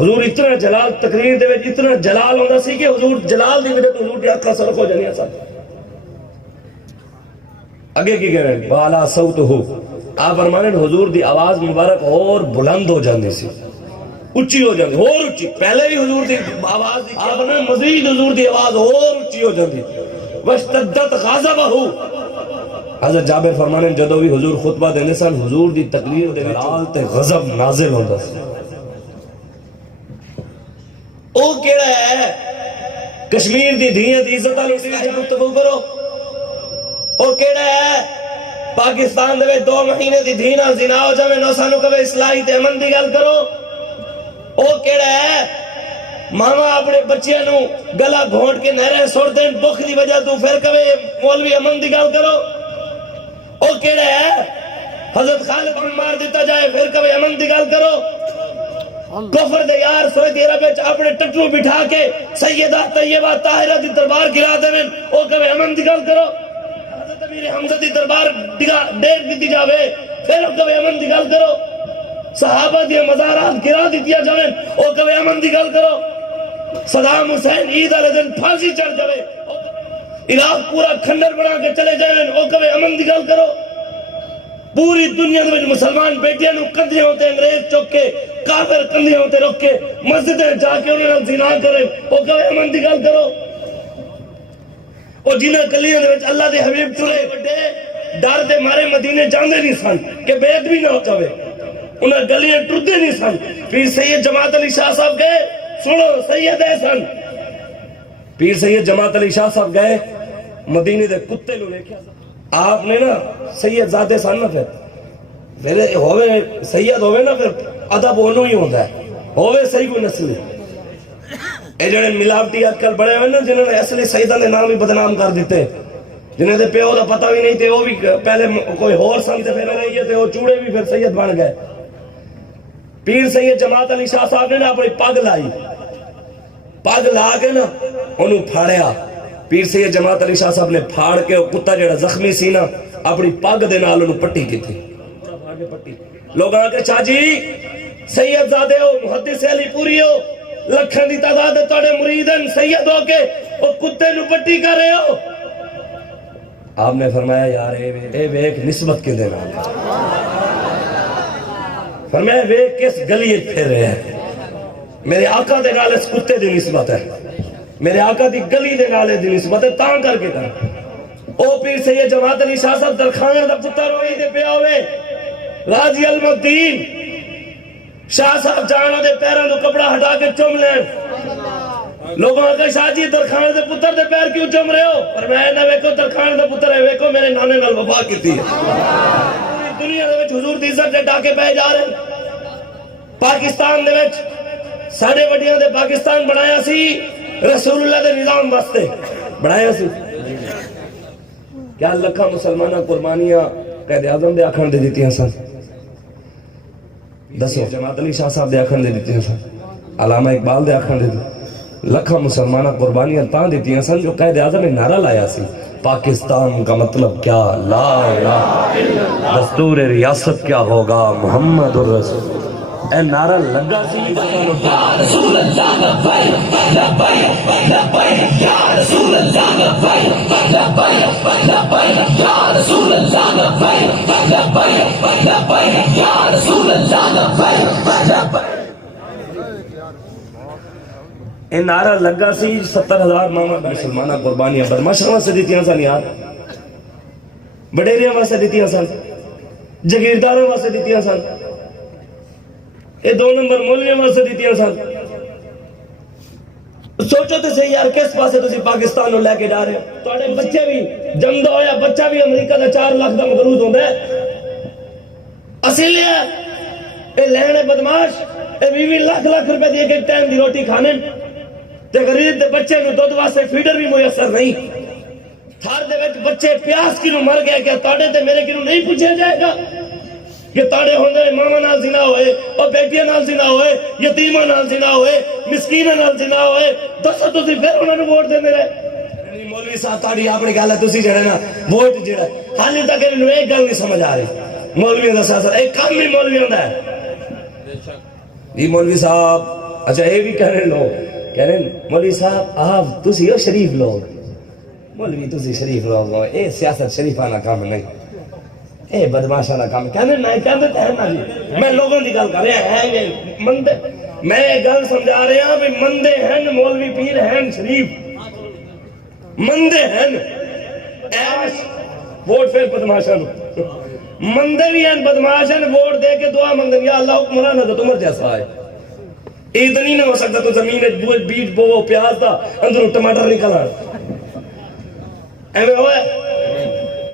حضور اتنا جلال تقریر دے وچ اتنا جلال ہوندا سی کہ حضور جلال دی وجہ تو حضور دی اکھاں سرخ ہو جانیاں سن. اگے کی کہہ رہے ہیں بالا صوت ہو، آپ فرمانے حضور دی آواز مبارک اور بلند ہو جاندی سی، اچھی ہو جاندی اور اچھی. پہلے بھی حضور دی آواز دی آپ نے مزید حضور دی آواز اور اچھی ہو جاندی. واشتدت غضبہ، حضرت جابر فرمانے جدو بھی حضور خطبہ دینے سن حضور دی تقریر دے جلال تے غضب نازل ہوندا سی. او کیڑا ہے کشمیر دی دھیاں دی عزت والی گفتگو کرو. او کیڑا ہے پاکستان دے 2 مہینے دی دھی نال زنا ہو جاوے نو سانو کبھی اصلاحی تے امن دی گل کرو. او کیڑا ہے ماما اپنے بچیاں نو گلا گھونٹ کے نہرے سٹ دین بخ دی وجہ تو پھر کبھی مولوی امن دی گل کرو. او کیڑا ہے حضرت خالد بن مار دیتا جائے پھر کبھی امن دی گل کرو. کفر دے یار سعودی عرب وچ اپنے ٹٹو بٹھا کے سیدہ طیبہ طاہرہ دی دربار گرا دین او کبھی امن دی گل کرو. حضرت امیر حمزہ دی دربار ڈیک دتی جاوے پھر کبھی امن دی گل کرو. صحابہ دی مزارات گرا دتیا جاوے او کبھی امن دی گل کرو. صدام حسین عید والے دن پھانسی چڑھ جاوے عراق پورا کھنڈر بنا کے چلے جائیں او کبھی امن دی گل کرو. پوری دنیا میں مسلمان بیٹیاں نو کندھے ہوتے انگریز چک کے کافر کندھے ہوتے رکھ کے مسجدیں جا کے انہوں نے زنا کرے او کبھی امن دی گل کرو. او جنہاں گلیاں دے وچ اللہ دے حبیب ٹرے بڑے ڈر دے مارے مدینے جاندے نہیں سن کہ بے ادبی نہ ہو جاوے. انہاں گلیاں ٹردے نہیں سن. پیر سید جماعت علی شاہ صاحب گئے سنو سید سن پیر سید جماعت علی شاہ صاحب گئے مدینے دے کتے نو لے کے آپ نے نا سید زادے سن نا پھر ہوئے سید ہوئے نا پھر ادب انہوں ہی ہوتا ہے ہوئے صحیح کوئی نسلی. اے جڑے ملاوٹی آج کل بڑے ہوئے نا جنہوں نے اصلی سیدہ نے نام ہی بدنام کر دیتے جنہیں دے پیو دا پتہ بھی نہیں تے وہ بھی پہلے کوئی اور سن تے پھر نہیں تے وہ چوڑے بھی پھر سید بن گئے. پیر سید جماعت علی شاہ صاحب نے نا اپنی پگ لائی پگ لا کے نا انہوں پھاڑیا. پیر سید جماعت علی شاہ صاحب نے پھاڑ کے کتا جڑا زخمی سی نا اپنی پگ دے نال انہوں پٹی کی تھی. لوگ آکے چاہ جی سید زادے ہو محدث علی پوری ہو لکھن دی تعداد توڑے مریدن سید ہو کے وہ کتے نو پٹی کر رہے ہو. آپ نے فرمایا یار اے ایک نسبت کے دینا فرمایا وہ کس گلی پھر رہے ہیں میرے آقا دے نال اس کتے دی نسبت ہے میرے آقا دی گلی دے نال دی نسبت ہے تاں کر کے کر. او پیر سید جماعت علی شاہ صاحب درخانہ دا پتر ہوئی دے پیا ہوئے راضی المدین شاہ صاحب جانا دے پیروں دے کپڑا ہٹا کے چوم لیں. لوگوں نے شاہ جی درخانہ دے پتر دے پیر کیوں چوم رہے ہو پر میں نہ ویکو درخانہ دے پتر ہے ویکو میرے نانے نال وفا کیتی ہے. دنیا دے وچ حضور دی عزت دے ڈاکے پے جا رہے. پاکستان دے وچ ساڈے وڈیاں دے پاکستان بنایا سی رسول اللہ دے نظام واسطے بنایا سی. کیا لکھاں مسلمانہ قربانیاں قائد اعظم دے آکھن دے دیتی ہیں سن دسو جماعت علی شاہ صاحب دے آکھن دے دیتی ہیں سن علامہ اقبال دے آکھن دے دیتی لکھاں مسلمانہ قربانیاں تاں دیتی ہیں سن جو قائد اعظم نے نعرہ لایا سی پاکستان کا مطلب کیا لا الہ دستور ریاست کیا ہوگا محمد الرسول. اے نعرہ لگا سی یا رسول اللہ لبیک لبیک لبیک یا رسول اللہ لبیک لبیک لبیک یا رسول اللہ لبیک لبیک لبیک یا رسول اللہ لبیک لبیک. اے نعرہ لگا سی 70,000 ماما مسلمانہ قربانیاں بدماشاں واسطے دیتیاں سن یار بڈیریاں واسطے دیتیاں سن جگیرداروں واسطے دیتیاں سن اے 2 نمبر مولویاں واسطے دیتیاں سن. سوچو تے صحیح یار کس پاسے تسی پاکستان نو لے کے جا رہے ہو. تواڈے بچے بھی جمدا ہویا بچہ بھی امریکہ دا 4 لاکھ دا مقروض ہوندا ہے اصل اے لینے بدماش اے 20 لاکھ روپے دی ایک ٹائم دی روٹی کھانے تے غریب دے بچے نو دودھ واسطے فیڈر بھی میسر نہیں. تھار دے وچ بچے پیاس کینو مر گئے کہ تاڑے تے میرے کینو نہیں پوچھا جائے گا کہ تاڑے ہوندے ماما نال زنا ہوئے اور بیٹیاں نال زنا ہوئے یتیماں نال زنا ہوئے مسکیناں نال زنا ہوئے دسو تسی پھر انہاں نو ووٹ دیندے رہے. مولوی صاحب تاڑی اپنی گل ہے تسی جڑے نا ووٹ جڑا حال تک انہوں ایک گل نہیں سمجھ آ رہی مولویوں دا سیاست ایک کام ہی مولویوں دا ہے. یہ مولوی صاحب اچھا یہ بھی کہہ رہے لوگ کہہ رہے مولوی صاحب آپ تسی ہو شریف لوگ مولوی تسی شریف لوگ ہو اے سیاست شریفانہ کام نہیں اے بدماشانہ کام کہنے نا جی میں لوگوں کی گل کر رہا ہے مندے میں گل سمجھا رہا ہوں بھی مندے ہیں مولوی پیر ہیں شریف مندے ہیں ایس ووٹ پھر بدماشن مندے بھی ہیں بدماشن ووٹ دے کے دعا مندن یا اللہ حکمران حضرت عمر جیسا ہے اتنی نہیں ہو سکتا تو زمین بیٹ بو پیاز دا اندروں ٹماٹر نکلا ایویں ہوئے